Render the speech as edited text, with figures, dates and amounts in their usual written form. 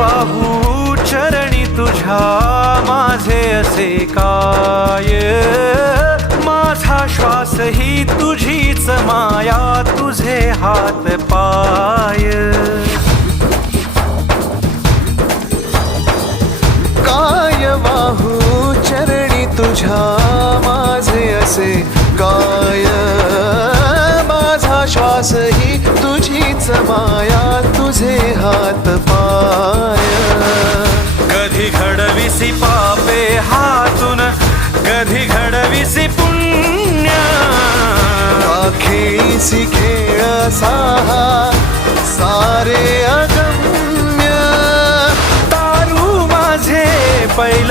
वाहू चरणी तुझ्या माझे असे काय, माझा श्वास ही तुझीच माया, तुझे हात पाय. काय वाहू चरणी तुझ्या माझे असे काय, माझा श्वास ही तुझीच माया, तुझे हात पाय. कधी घडविसी पापे हातून, कधी घडविसी पुण्य, खेळीसी खेळ साहा सारे अगम्य. तारू माझे पैल